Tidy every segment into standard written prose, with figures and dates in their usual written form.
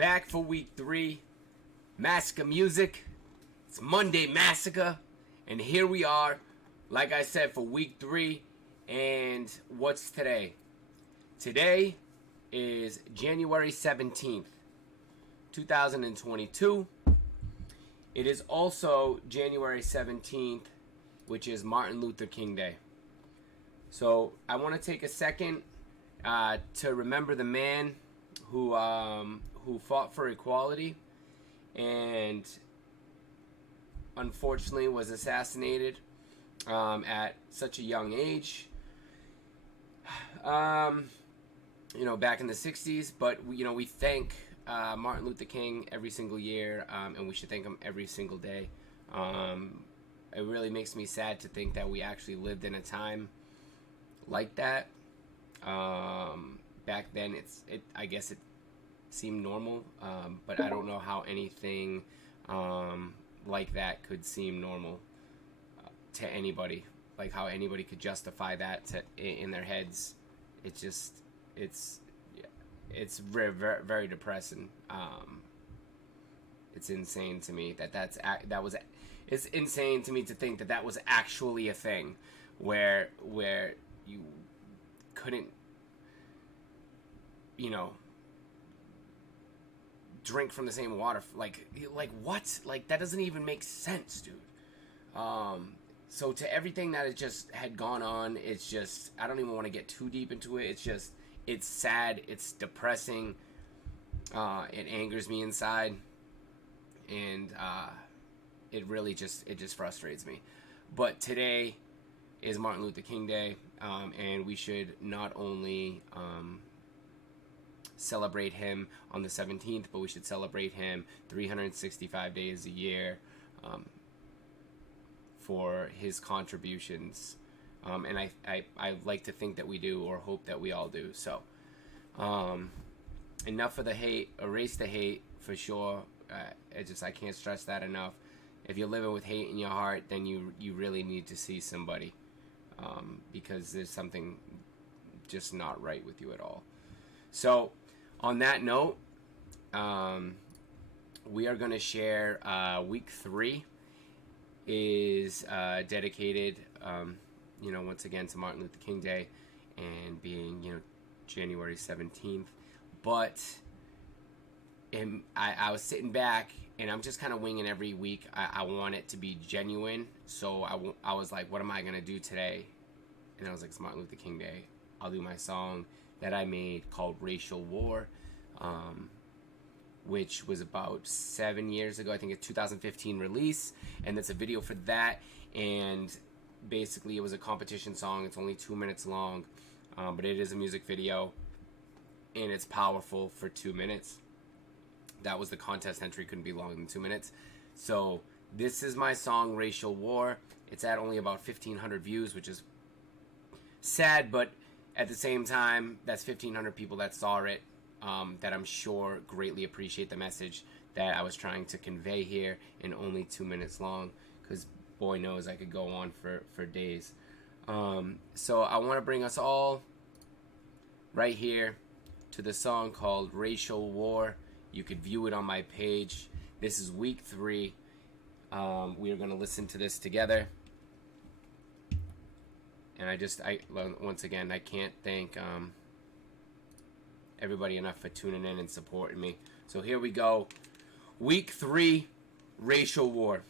back for week 3. Massacre music. It's Monday Massacre. And here we are, like I said, for week 3. And what's today? Today is January 17th, 2022. It is also January 17th, which is Martin Luther King Day. So I want to take a second to remember the man who fought for equality and unfortunately was assassinated at such a young age. Back in the 60s, but we thank Martin Luther King every single year, and we should thank him every single day. It really makes me sad to think that we actually lived in a time like that. Back then, I guess it seemed normal, but I don't know how anything like that could seem normal to anybody. Like how anybody could justify that in their heads. It's very, very, very depressing. It's insane to me it's insane to me to think that was actually a thing where you couldn't, drink from the same water. Like what? Like, that doesn't even make sense, dude. So to everything that had gone on, it's just, I don't even want to get too deep into it. It's sad. It's depressing. It angers me inside. And it really just frustrates me. But today is Martin Luther King Day. And we should not only celebrate him on the 17th, but we should celebrate him 365 days a year for his contributions. And I like to think that we do, or hope that we all do. So, enough of the hate. Erase the hate, for sure. I can't stress that enough. If you're living with hate in your heart, then you really need to see somebody, because there's something just not right with you at all. So, on that note, we are going to share week 3 is dedicated, once again to Martin Luther King Day and being, January 17th. But I was sitting back and I'm just kind of winging every week. I want it to be genuine. So I was like, what am I going to do today? And I was like, it's Martin Luther King Day. I'll do my song that I made called Racial War, which was about 7 years ago. I think it's 2015 release, and it's a video for that. And basically it was a competition song. It's only 2 minutes long, but it is a music video, and it's powerful for 2 minutes. That was the contest entry, couldn't be longer than 2 minutes. So this is my song, Racial War. It's at only about 1,500 views, which is sad, but at the same time, that's 1,500 people that saw it, that I'm sure greatly appreciate the message that I was trying to convey here in only 2 minutes long, because boy knows I could go on for days. So I want to bring us all right here to the song called Racial War. You could view it on my page. This is week 3. We are going to listen to this together. And once again, I can't thank everybody enough for tuning in and supporting me. So here we go. Week 3, Racial War.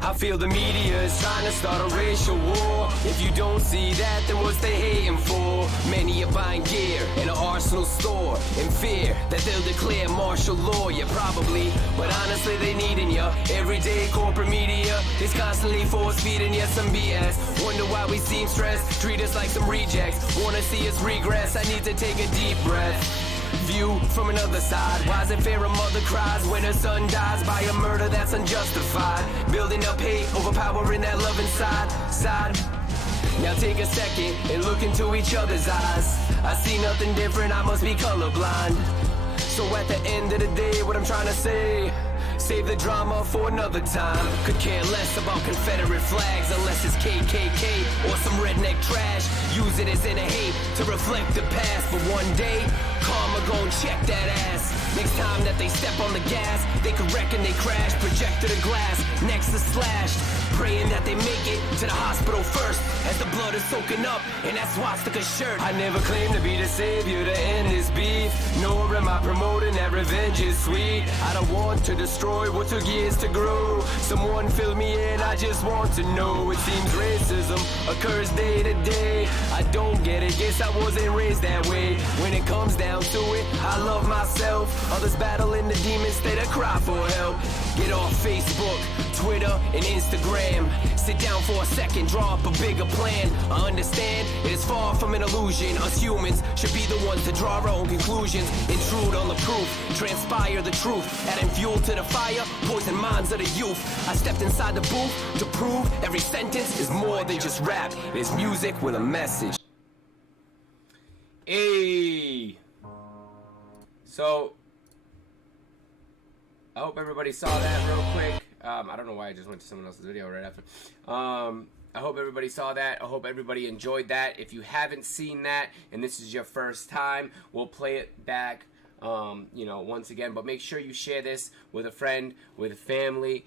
I feel the media is trying to start a racial war. If you don't see that, then what's they hating for? Many are buying gear in an arsenal store in fear that they'll declare martial law. Yeah, probably, but honestly they needing ya. Everyday corporate media is constantly force feeding ya some BS. Wonder why we seem stressed, treat us like some rejects. Wanna see us regress, I need to take a deep breath. View from another side. Why is it fair a mother cries when her son dies by a murder that's unjustified? Building up hate, overpowering that love inside. Now take a second and look into each other's eyes. I see nothing different, I must be colorblind. So at the end of the day, what I'm trying to say, Save the drama for another time. Could care less about Confederate flags unless it's KKK or some redneck trash. Use it as in a hate to reflect the past. But one day, karma gon' check that ass. Next time that they step on the gas, they could wreck and they crash. Projector to glass, next to slashed. Praying that they make it to the hospital first, as the blood is soaking up in that swastika shirt. I never claim to be the savior to end this beef, nor am I promoting that revenge is sweet. I don't want to destroy what took years to grow. Someone fill me in, I just want to know. It seems racism occurs day to day. I don't get it, guess I wasn't raised that way. When it comes down to it, I love myself. Others battling the demons, they to cry for help. Get off Facebook, Twitter, and Instagram. Sit down for a second, draw up a bigger plan. I understand it is far from an illusion. Us humans should be the ones to draw our own conclusions. Intrude on the proof, transpire the truth. Adding fuel to the fire, poison minds of the youth. I stepped inside the booth to prove every sentence is more than just rap. It is music with a message. Hey! So, I hope everybody saw that real quick. I don't know why I just went to someone else's video right after. I hope everybody saw that. I hope everybody enjoyed that. If you haven't seen that and this is your first time, we'll play it back, once again. But make sure you share this with a friend, with a family,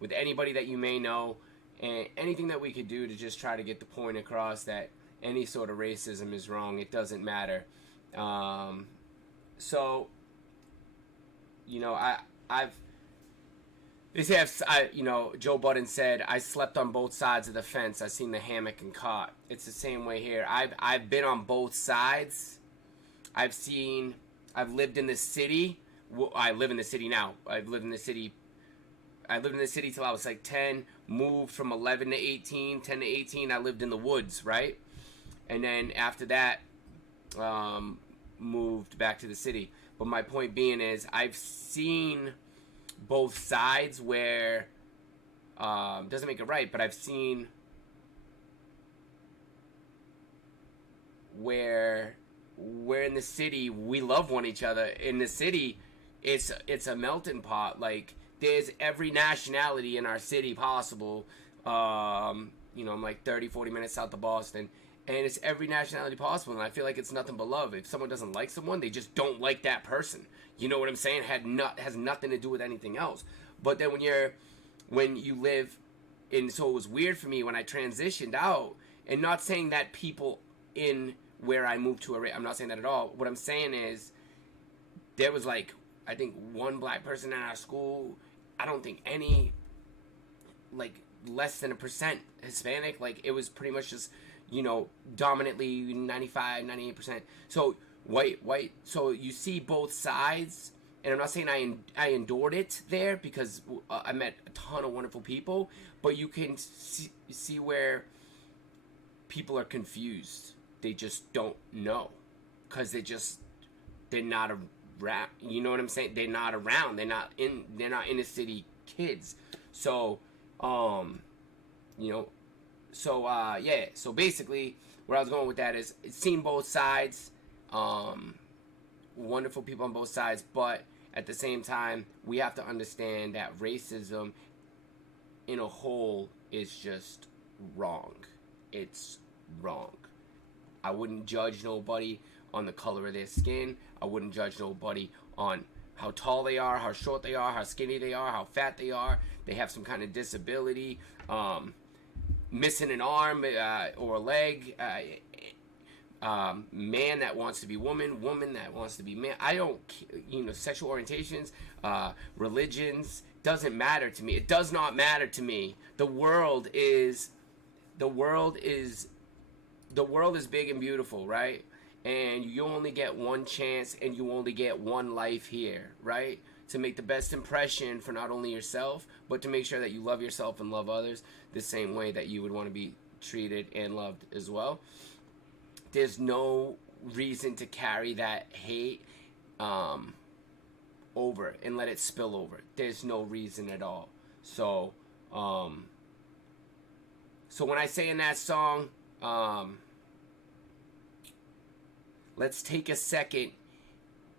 with anybody that you may know, and anything that we could do to just try to get the point across that any sort of racism is wrong. It doesn't matter. Joe Budden said, I slept on both sides of the fence. I seen the hammock and cot. It's the same way here. I've been on both sides. I've lived in the city. Well, I live in the city now. I lived in the city till I was like 10, moved from 11 to 18, 10 to 18. I lived in the woods, right? And then after that, moved back to the city. But my point being is, I've seen both sides where, doesn't make it right, but I've seen where we're in the city, we love one each other. In the city, it's a melting pot. Like, there's every nationality in our city possible. I'm like 30, 40 minutes south of Boston. And it's every nationality possible, and I feel like it's nothing but love. If someone doesn't like someone, they just don't like that person. You know what I'm saying? Has nothing to do with anything else. But then when you live in, so it was weird for me when I transitioned out, and not saying that people in where I moved to, I'm not saying that at all. What I'm saying is, there was like, I think one black person in our school. I don't think any, like, less than 1% Hispanic. Like, it was pretty much just, dominantly 95, 98%. So white. So you see both sides, and I'm not saying I endured it there, because I met a ton of wonderful people, but you can see where people are confused. They just don't know, because they're not around. You know what I'm saying? They're not around. They're not inner city kids. So, So basically, where I was going with that is, it's seen both sides, wonderful people on both sides, but at the same time, we have to understand that racism in a whole is just wrong. It's wrong. I wouldn't judge nobody on the color of their skin. I wouldn't judge nobody on how tall they are, how short they are, how skinny they are, how fat they are. They have some kind of disability. Missing an arm or a leg, man that wants to be woman that wants to be man. I don't, sexual orientations, religions, doesn't matter to me. It does not matter to me. The world is big and beautiful, right? And you only get one chance, and you only get one life here, right? To make the best impression for not only yourself, but to make sure that you love yourself and love others the same way that you would want to be treated and loved as well. There's no reason to carry that hate over and let it spill over. There's no reason at all. So when I say in that song, let's take a second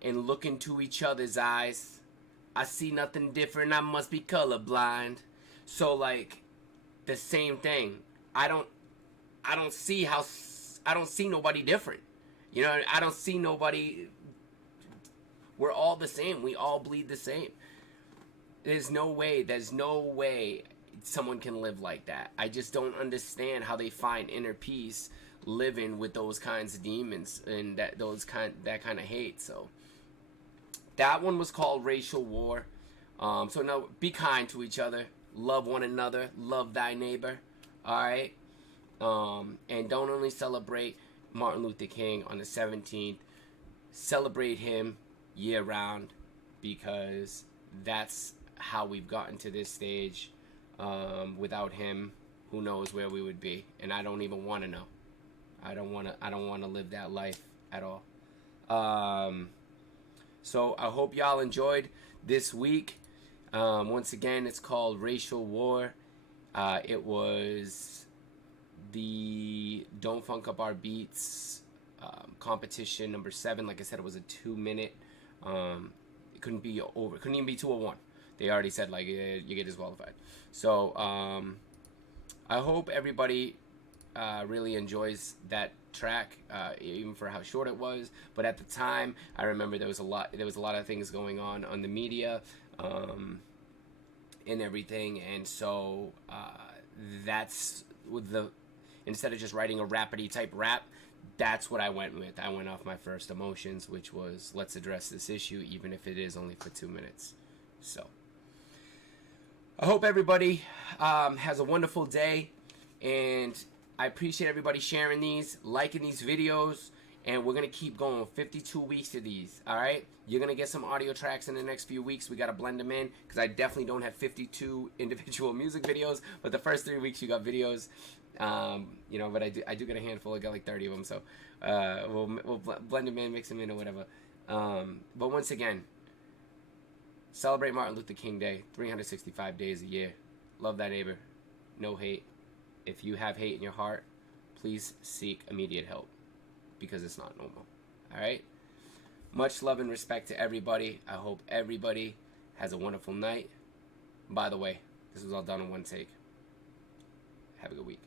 and look into each other's eyes. I see nothing different, I must be colorblind. So like the same thing. I don't see nobody different. You know, I don't see nobody. We're all the same. We all bleed the same. There's no way someone can live like that. I just don't understand how they find inner peace living with those kinds of demons and that kind of hate. So that one was called Racial War. So now be kind to each other, love one another, love thy neighbor. All right, and don't only celebrate Martin Luther King on the 17th. Celebrate him year round, because that's how we've gotten to this stage. Without him, who knows where we would be? And I don't even want to know. I don't want to live that life at all. So I hope y'all enjoyed this week. Once again, it's called Racial War. It was the Don't Funk Up Our Beats competition number 7. Like I said, it was a 2-minute. It couldn't be over. It couldn't even be 2:01. They already said like you get disqualified. So I hope everybody really enjoys that track, even for how short it was. But at the time, I remember there was a lot of things going on the media and everything, and so that's with the, instead of just writing a rapidy type rap, that's what I went with. I went off my first emotions, which was, let's address this issue, even if it is only for 2 minutes. So I hope everybody has a wonderful day, and I appreciate everybody sharing these, liking these videos, and we're going to keep going. 52 weeks of these, all right? You're going to get some audio tracks in the next few weeks. We got to blend them in, because I definitely don't have 52 individual music videos, but the first 3 weeks you got videos. You know, but I do get a handful. I got like 30 of them, so we'll blend them in, mix them in, or whatever. But once again, celebrate Martin Luther King Day, 365 days a year. Love thy neighbor. No hate. If you have hate in your heart, please seek immediate help, because it's not normal. All right? Much love and respect to everybody. I hope everybody has a wonderful night. By the way, this was all done in one take. Have a good week.